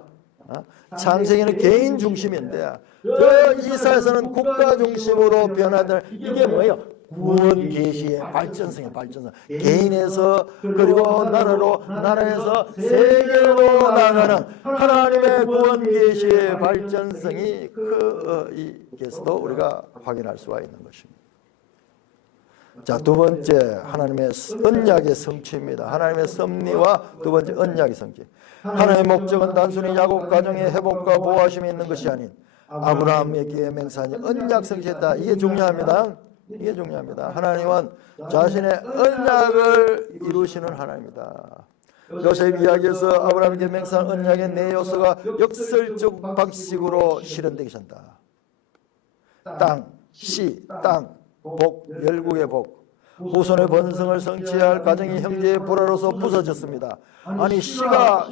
창세기는 개인 중심인데 저 이사야서는 국가 중심으로 변화될, 이게 뭐예요? 구원 계시의 발전성이에요. 발전성. 개인에서 그리고 나라로, 나라에서 세계로 나가는 하나님의 구원 계시의 발전성이 여기서도 우리가 확인할 수가 있는 것입니다. 자, 두 번째 하나님의 언약의 성취입니다. 하나님의 섭리와 두 번째 언약의 성취. 하나님의 목적은 단순히 야곱 가정의 회복과 보호하심이 있는 것이 아닌 아브라함에게 맹세한 언약 성취했다. 이게 중요합니다. 이게 중요합니다. 하나님은 자신의 언약을 이루시는 하나님이다. 요셉 이야기에서 아브라함에게 맹세한 언약의 네 요소가 역설적 방식으로 실현되기 시작한다. 땅, 씨, 땅, 복, 열국의 복. 후손의 번성을 성취할 가정이 형제의 불화로서 부서졌습니다. 아니 씨가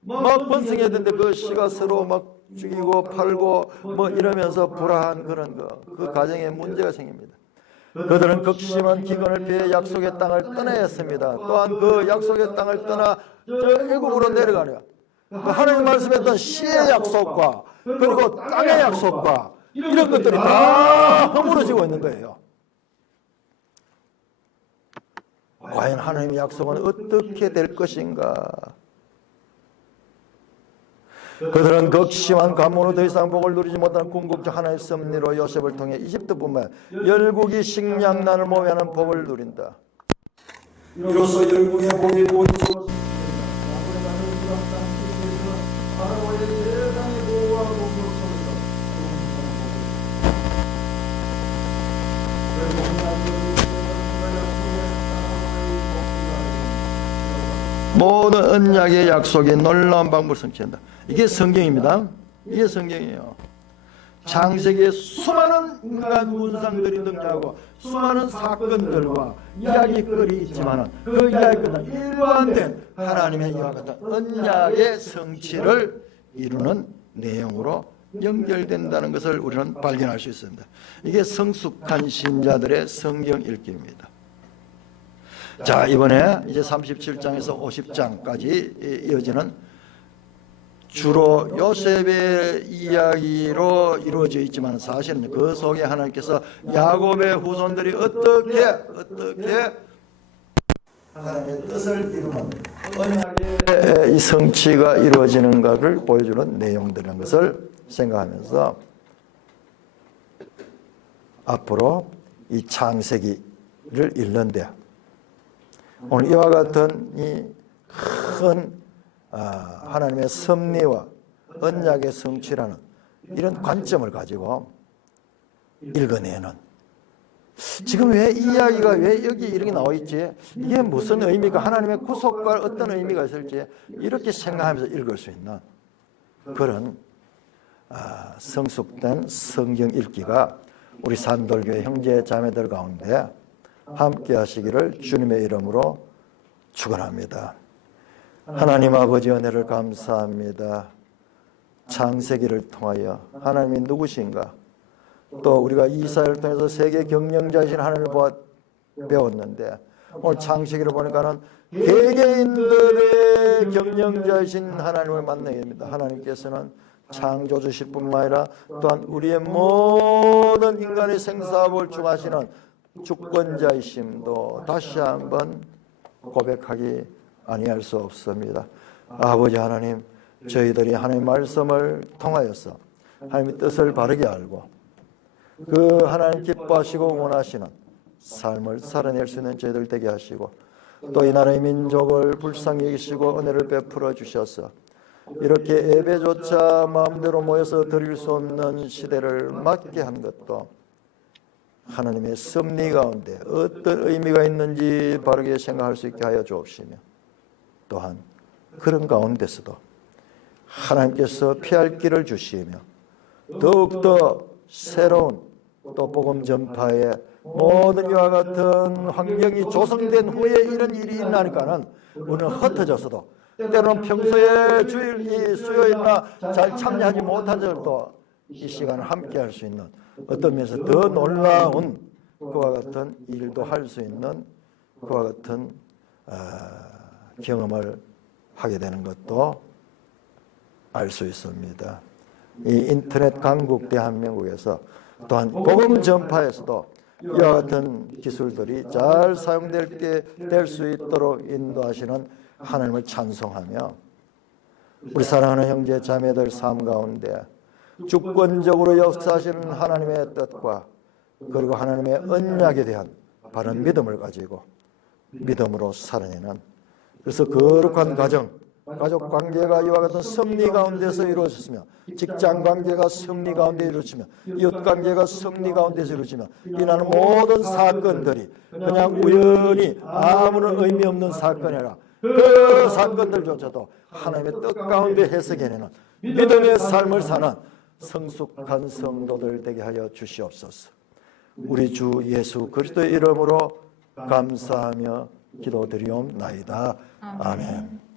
막 번성해야 되는데 그 씨가 서로 막 죽이고 팔고 뭐 이러면서 불화한 그런 그 가정에 문제가 생깁니다. 그들은 극심한 기근을 피해 약속의 땅을 떠나야 했습니다. 또한 그 약속의 땅을 떠나 저 애국으로 내려가려 하나님 말씀했던 씨의 약속과 그리고 땅의 약속과 이런 것들이 다 허물어지고 있는 거예요. 과연 하나님의 약속은 어떻게 될 것인가? 그들은 극심한 가뭄으로 더 이상 복을 누리지 못하는 궁극적 하나님의 섭리로 요셉을 통해 이집트뿐만 열국이 식량난을 모면하는 복을 누린다. 이로써 열국의 복이 모두 모든 언약의 약속이 놀라운 방법을 성취한다. 이게 성경입니다. 이게 성경이에요. 창세기에 수많은 인간 문상들이 등장하고 수많은 사건들과 이야기거리 있지만 그 이야기는 일관된 하나님의 이와 같은 언약의 성취를 이루는 내용으로 연결된다는 것을 우리는 발견할 수 있습니다. 이게 성숙한 신자들의 성경 읽기입니다. 자, 이번에 이제 37장에서 50장까지 이어지는 주로 요셉의 이야기로 이루어져 있지만 사실은 그 속에 하나님께서 야곱의 후손들이 어떻게 하나님의 뜻을 이루는 언약의 이 성취가 이루어지는가를 보여주는 내용들인 것을 생각하면서 앞으로 이 창세기를 읽는데 오늘 이와 같은 이 큰 하나님의 섭리와 언약의 성취라는 이런 관점을 가지고 읽어내는 지금 왜 이 이야기가 왜 여기 이렇게 나와 있지? 이게 무슨 의미가 하나님의 구속과 어떤 의미가 있을지 이렇게 생각하면서 읽을 수 있는 그런 성숙된 성경 읽기가 우리 산돌교회 형제 자매들 가운데 함께 하시기를 주님의 이름으로 축원합니다. 하나님 아버지 은혜를 감사합니다. 창세기를 통하여 하나님이 누구신가? 또 우리가 이사야를 통해서 세계 경영자이신 하나님을 배웠는데 오늘 창세기를 보니까는 개개인들의 경영자이신 하나님을 만나게 됩니다. 하나님께서는 창조주실 뿐만 아니라 또한 우리의 모든 인간의 생사업을 주관하시는 주권자이심도 다시 한번 고백하기 아니할 수 없습니다. 아버지 하나님, 저희들이 하나님의 말씀을 통하여서 하나님의 뜻을 바르게 알고 그 하나님 기뻐하시고 원하시는 삶을 살아낼 수 있는 저희들 되게 하시고 또 이 나라의 민족을 불쌍히 여기시고 은혜를 베풀어 주셔서 이렇게 예배조차 마음대로 모여서 드릴 수 없는 시대를 맞게 한 것도 하나님의 섭리 가운데 어떤 의미가 있는지 바르게 생각할 수 있게 하여 주옵시며 또한 그런 가운데서도 하나님께서 피할 길을 주시며 더욱더 새로운 또 복음 전파의 모든 이와 같은 환경이 조성된 후에 이런 일이 일어나니까는 우리는 흩어져서도 때로는 평소에 주일 수요일이나 잘 참여하지 못하더라도 이 시간을 함께 할 수 있는 어떤 면에서 더 놀라운 그와 같은 일도 할 수 있는 그와 같은 경험을 하게 되는 것도 알 수 있습니다. 이 인터넷 강국 대한민국에서 또한 복음 전파에서도 이와 같은 기술들이 잘 사용될 수 있도록 인도하시는 하나님을 찬송하며 우리 사랑하는 형제 자매들 삶 가운데 주권적으로 역사하시는 하나님의 뜻과 그리고 하나님의 언약에 대한 바른 믿음을 가지고 믿음으로 살아내는, 그래서 거룩한 가정, 가족 관계가 이와 같은 승리 가운데서 이루어졌으며, 직장 관계가 승리 가운데 이루어지며, 이웃 관계가 승리 가운데서 이루어지며, 이나는 모든 사건들이 그냥 우연히 아무런 의미 없는 사건이 아니라 그 사건들조차도 하나님의 뜻 가운데 해석해내는 믿음의 삶을 사는 성숙한 성도들 되게 하여 주시옵소서. 우리 주 예수 그리스도의 이름으로 감사하며 기도드리옵나이다. 아멘.